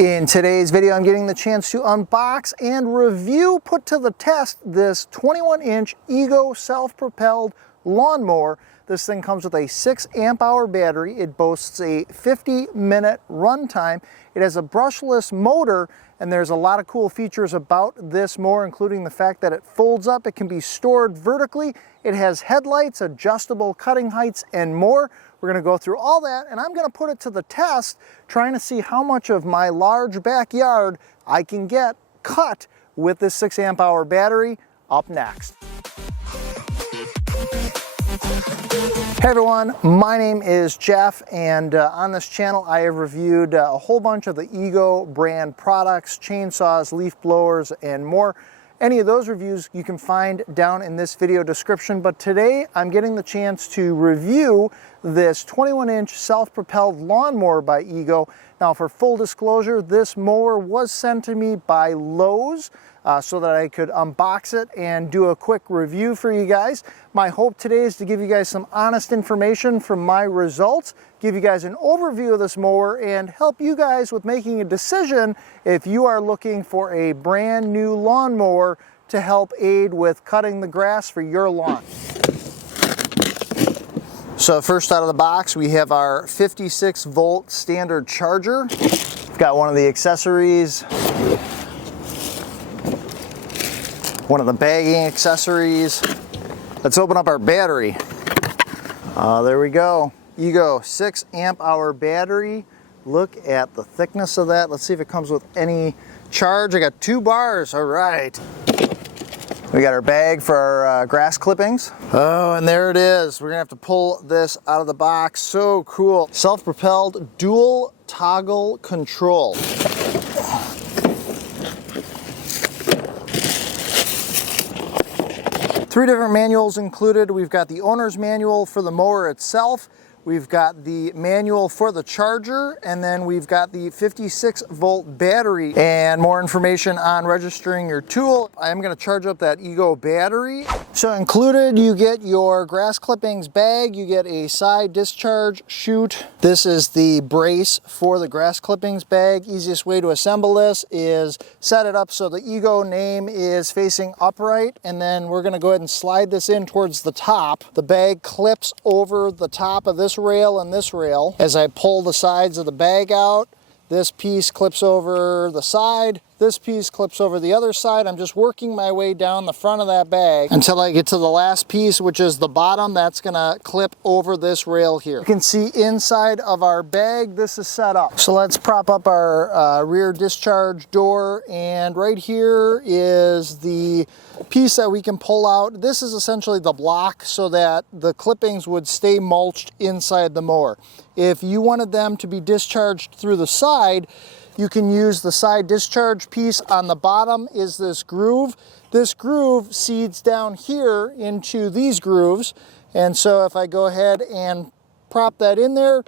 In today's video, I'm getting the chance to unbox and review, put to the test, this 21-inch Ego self-propelled lawnmower. This thing comes with a 6 amp hour battery. It boasts a 50-minute runtime. It has a brushless motor, and there's a lot of cool features about this mower, including the fact that it folds up, it can be stored vertically, it has headlights, adjustable cutting heights, and more. We're going to go through all that, and I'm going to put it to the test, trying to see how much of my large backyard I can get cut with this 6 amp hour battery. Up next. Hey everyone, my name is Jeff, and on this channel I have reviewed a whole bunch of the Ego brand products, chainsaws, leaf blowers, and more. Any of those reviews you can find down in this video description, but today I'm getting the chance to review this 21-inch self-propelled lawnmower by Ego. Now, for full disclosure, this mower was sent to me by Lowe's so that I could unbox it and do a quick review for you guys. My hope today is to give you guys some honest information from my results, give you guys an overview of this mower, and help you guys with making a decision if you are looking for a brand new lawnmower to help aid with cutting the grass for your lawn. So first out of the box, we have our 56 volt standard charger. We've got one of the accessories, one of the bagging accessories. Let's open up our battery. There we go. Ego 6 amp hour battery. Look at the thickness of that. Let's see if it comes with any charge. I got 2 bars, all right. We got our bag for our grass clippings. Oh, and there it is. We're gonna have to pull this out of the box. So cool. Self-propelled dual toggle control. 3 different manuals included. We've got the owner's manual for the mower itself. We've got the manual for the charger, and then we've got the 56 volt battery and more information on registering your tool. I am going to charge up that Ego battery. So included, you get your grass clippings bag, you get a side discharge chute. This is the brace for the grass clippings bag. Easiest way to assemble this is set it up so the Ego name is facing upright, and then we're going to go ahead and slide this in towards the top. The bag clips over the top of this rail and this rail. As I pull the sides of the bag out, this piece clips over the side, this piece clips over the other side. I'm just working my way down the front of that bag until I get to the last piece, which is the bottom. That's gonna clip over this rail here. You can see inside of our bag, this is set up. So let's prop up our rear discharge door, and right here is the piece that we can pull out. This is essentially the block so that the clippings would stay mulched inside the mower. If you wanted them to be discharged through the side, you can use the side discharge piece. On the bottom is this groove. This groove seeds down here into these grooves. And so if I go ahead and prop that in there,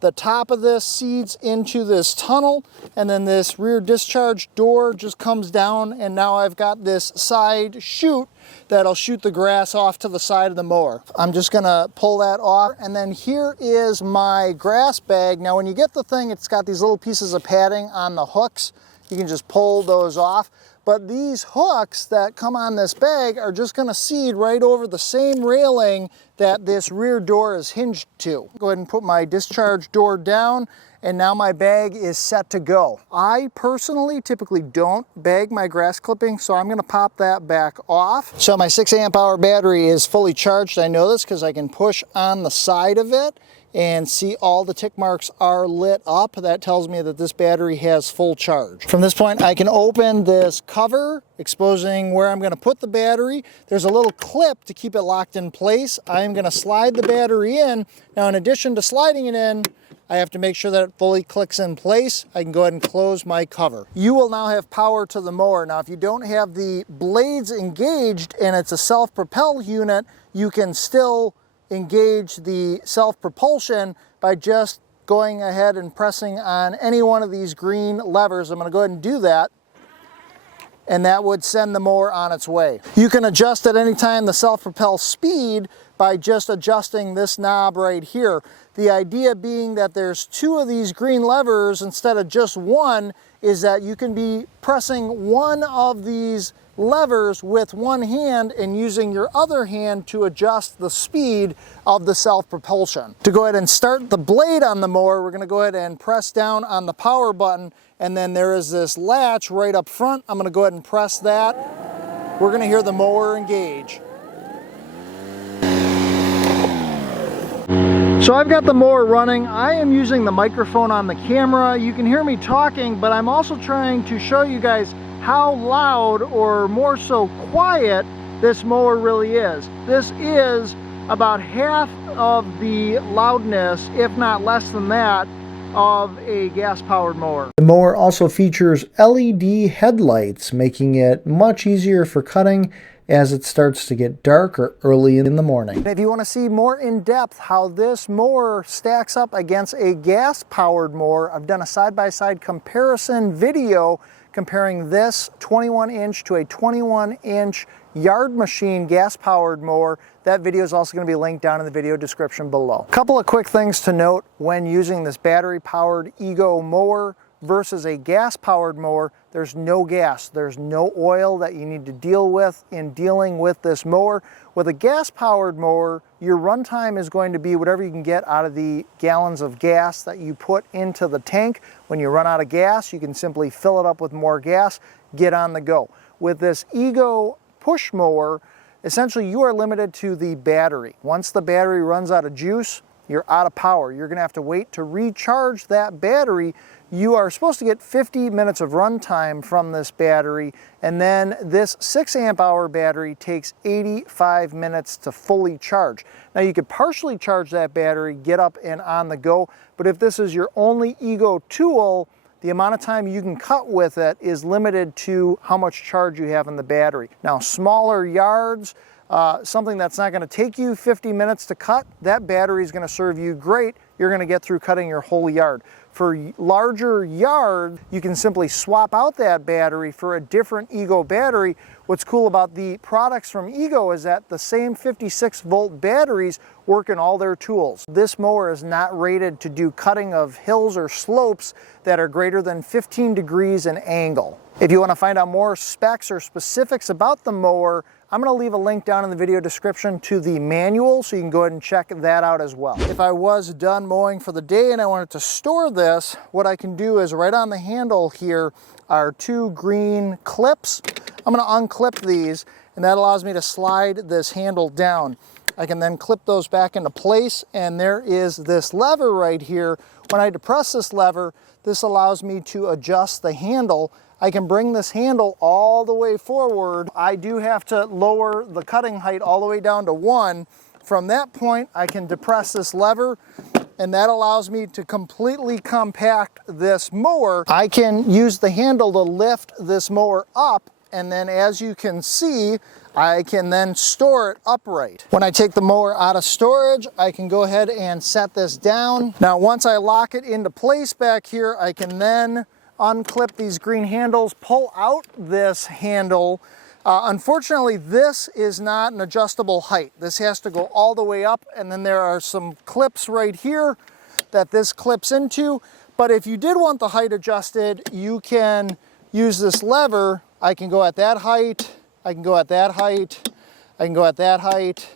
the top of this seeds into this tunnel, and then this rear discharge door just comes down, and now I've got this side chute that'll shoot the grass off to the side of the mower. I'm just gonna pull that off, and then here is my grass bag. Now when you get the thing, it's got these little pieces of padding on the hooks. You can just pull those off. But these hooks that come on this bag are just gonna seed right over the same railing that this rear door is hinged to. Go ahead and put my discharge door down, and now my bag is set to go. I personally typically don't bag my grass clipping, so I'm gonna pop that back off. So my 6 amp hour battery is fully charged. I know this because I can push on the side of it and see all the tick marks are lit up. That tells me that this battery has full charge. From this point, I can open this cover, exposing where I'm gonna put the battery. There's a little clip to keep it locked in place. I'm gonna slide the battery in. Now, in addition to sliding it in, I have to make sure that it fully clicks in place. I can go ahead and close my cover. You will now have power to the mower. Now, if you don't have the blades engaged and it's a self-propel unit, you can still engage the self-propulsion by just going ahead and pressing on any one of these green levers. I'm going to go ahead and do that, and that would send the mower on its way. You can adjust at any time the self-propel speed by just adjusting this knob right here. The idea being that there's two of these green levers instead of just one, is that you can be pressing one of these levers with one hand and using your other hand to adjust the speed of the self-propulsion. To go ahead and start the blade on the mower, we're going to go ahead and press down on the power button, and then there is this latch right up front. I'm going to go ahead and press that. We're going to hear the mower engage. So I've got the mower running. I am using the microphone on the camera. You can hear me talking, but I'm also trying to show you guys how loud, or more so quiet, this mower really is. This is about half of the loudness, if not less than that, of a gas-powered mower. The mower also features LED headlights, making it much easier for cutting as it starts to get darker early in the morning. If you want to see more in depth how this mower stacks up against a gas-powered mower, I've done a side-by-side comparison video comparing this 21-inch to a 21-inch yard machine gas-powered mower. That video is also going to be linked down in the video description below. A couple of quick things to note when using this battery-powered Ego mower versus a gas-powered mower. There's no gas, there's no oil that you need to deal with in dealing with this mower. With a gas-powered mower, your runtime is going to be whatever you can get out of the gallons of gas that you put into the tank. When you run out of gas, you can simply fill it up with more gas, get on the go. With this Ego push mower, essentially you are limited to the battery. Once the battery runs out of juice, you're out of power. You're going to have to wait to recharge that battery. You are supposed to get 50 minutes of runtime from this battery, and then this 6 amp hour battery takes 85 minutes to fully charge. Now you could partially charge that battery, get up and on the go, but if this is your only Ego tool, the amount of time you can cut with it is limited to how much charge you have in the battery. Now smaller yards, something that's not going to take you 50 minutes to cut, that battery is going to serve you great. You're going to get through cutting your whole yard. For larger yards, you can simply swap out that battery for a different Ego battery. What's cool about the products from Ego is that the same 56-volt batteries work in all their tools. This mower is not rated to do cutting of hills or slopes that are greater than 15 degrees in angle. If you want to find out more specs or specifics about the mower, I'm going to leave a link down in the video description to the manual, so you can go ahead and check that out as well. If I was done mowing for the day and I wanted to store this, what I can do is right on the handle here are two green clips. I'm going to unclip these, and that allows me to slide this handle down. I can then clip those back into place, and there is this lever right here. When I depress this lever, this allows me to adjust the handle. I can bring this handle all the way forward. I do have to lower the cutting height all the way down to 1. From that point, I can depress this lever, and that allows me to completely compact this mower. I can use the handle to lift this mower up, and then as you can see, I can then store it upright. When I take the mower out of storage, I can go ahead and set this down. Now, once I lock it into place back here, I can then unclip these green handles, pull out this handle. Unfortunately, this is not an adjustable height. This has to go all the way up, and then there are some clips right here that this clips into. But if you did want the height adjusted, you can use this lever. I can go at that height, I can go at that height, I can go at that height,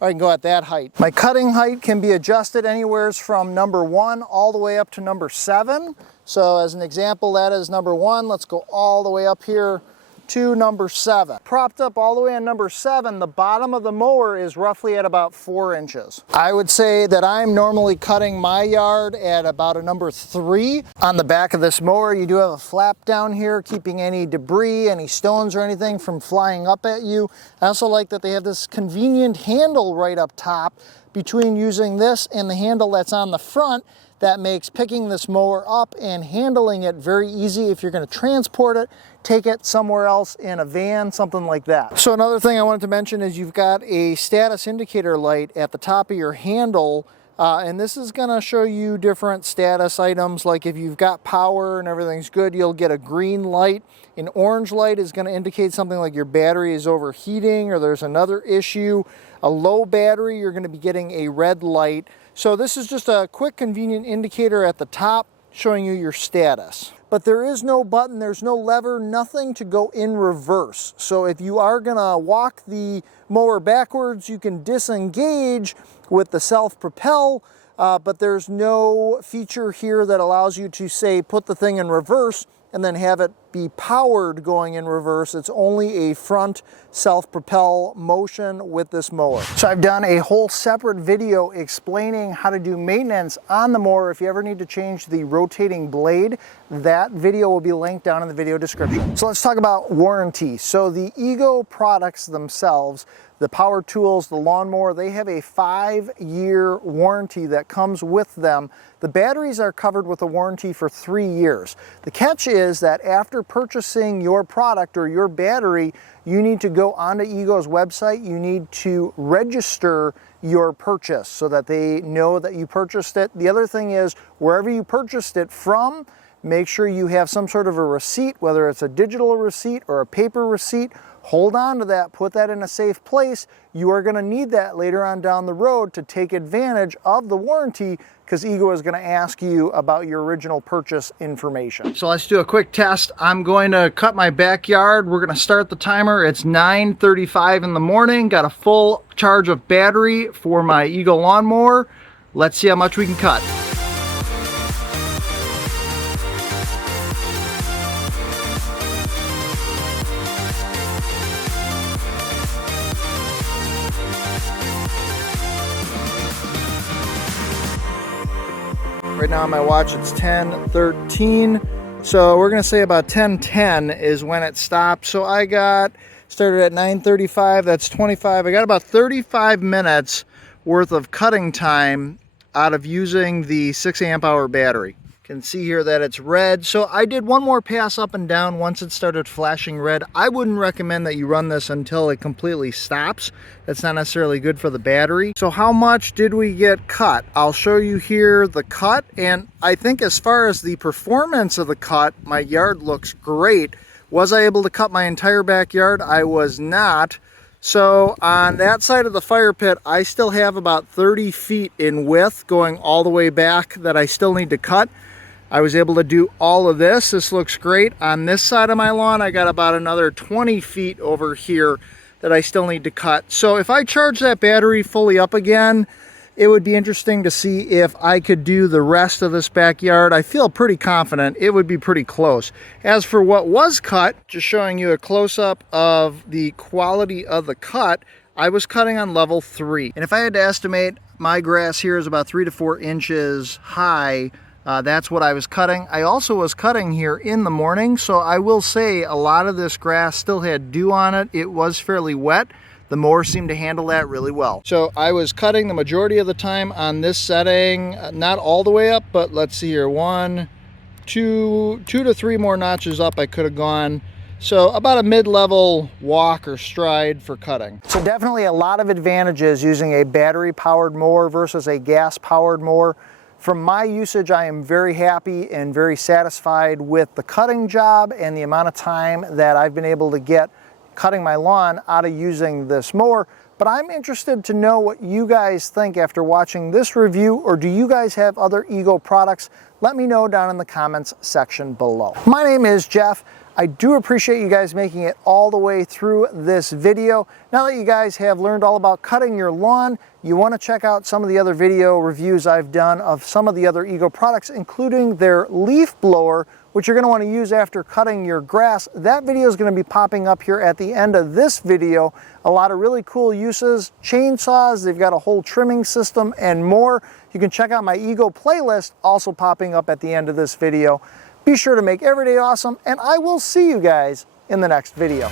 or I can go at that height. My cutting height can be adjusted anywhere from number 1 all the way up to number 7. So as an example, that is number 1. Let's go all the way up here to number 7. Propped up all the way on number 7, the bottom of the mower is roughly at about 4 inches. I would say that I'm normally cutting my yard at about a number 3. On the back of this mower, you do have a flap down here, keeping any debris, any stones or anything from flying up at you. I also like that they have this convenient handle right up top. Between using this and the handle that's on the front, that makes picking this mower up and handling it very easy if you're going to transport it, take it somewhere else in a van, something like that. So another thing I wanted to mention is you've got a status indicator light at the top of your handle, and this is going to show you different status items. Like if you've got power and everything's good, you'll get a green light. An orange light is going to indicate something like your battery is overheating or there's another issue. A low battery, you're going to be getting a red light. So this is just a quick convenient indicator at the top showing you your status. But there is no button, there's no lever, nothing to go in reverse. So if you are gonna walk the mower backwards, you can disengage with the self-propel, but there's no feature here that allows you to say, put the thing in reverse and then have it be powered going in reverse. It's only a front self-propel motion with this mower. So I've done a whole separate video explaining how to do maintenance on the mower. If you ever need to change the rotating blade, that video will be linked down in the video description. So let's talk about warranty. So the Ego products themselves, the power tools, the lawnmower, they have a 5-year warranty that comes with them. The batteries are covered with a warranty for 3 years. The catch is that after purchasing your product or your battery, you need to go onto Ego's website. You need to register your purchase so that they know that you purchased it. The other thing is, wherever you purchased it from, make sure you have some sort of a receipt, whether it's a digital receipt or a paper receipt. Hold on to that, put that in a safe place. You are gonna need that later on down the road to take advantage of the warranty, because Ego is gonna ask you about your original purchase information. So let's do a quick test. I'm going to cut my backyard. We're gonna start the timer. It's 9:35 in the morning. Got a full charge of battery for my Ego lawnmower. Let's see how much we can cut. Right now on my watch it's 10:13, so we're gonna say about 10:10 is when it stopped. So I got started at 9:35, that's 25. I got about 35 minutes worth of cutting time out of using the 6 amp hour battery. You can see here that it's red. So I did one more pass up and down once it started flashing red. I wouldn't recommend that you run this until it completely stops. That's not necessarily good for the battery. So how much did we get cut? I'll show you here the cut, and I think as far as the performance of the cut, my yard looks great. Was I able to cut my entire backyard? I was not. So on that side of the fire pit, I still have about 30 feet in width going all the way back that I still need to cut. I was able to do all of this. This looks great. On this side of my lawn, I got about another 20 feet over here that I still need to cut. So if I charge that battery fully up again, it would be interesting to see if I could do the rest of this backyard. I feel pretty confident it would be pretty close. As for what was cut, just showing you a close-up of the quality of the cut, I was cutting on level 3. And if I had to estimate, my grass here is about 3 to 4 inches high. That's what I was cutting. I also was cutting here in the morning, so I will say a lot of this grass still had dew on it. It was fairly wet. The mower seemed to handle that really well. So I was cutting the majority of the time on this setting, not all the way up, but let's see here, 1, 2 to 3 more notches up I could have gone. So about a mid-level walk or stride for cutting. So definitely a lot of advantages using a battery-powered mower versus a gas-powered mower. From my usage, I am very happy and very satisfied with the cutting job and the amount of time that I've been able to get cutting my lawn out of using this mower. But I'm interested to know what you guys think after watching this review, or do you guys have other Ego products? Let me know down in the comments section below. My name is Jeff. I do appreciate you guys making it all the way through this video. Now that you guys have learned all about cutting your lawn, you want to check out some of the other video reviews I've done of some of the other Ego products, including their leaf blower, which you're going to want to use after cutting your grass. That video is going to be popping up here at the end of this video. A lot of really cool uses, chainsaws, they've got a whole trimming system and more. You can check out my Ego playlist, also popping up at the end of this video. Be sure to make every day awesome, and I will see you guys in the next video.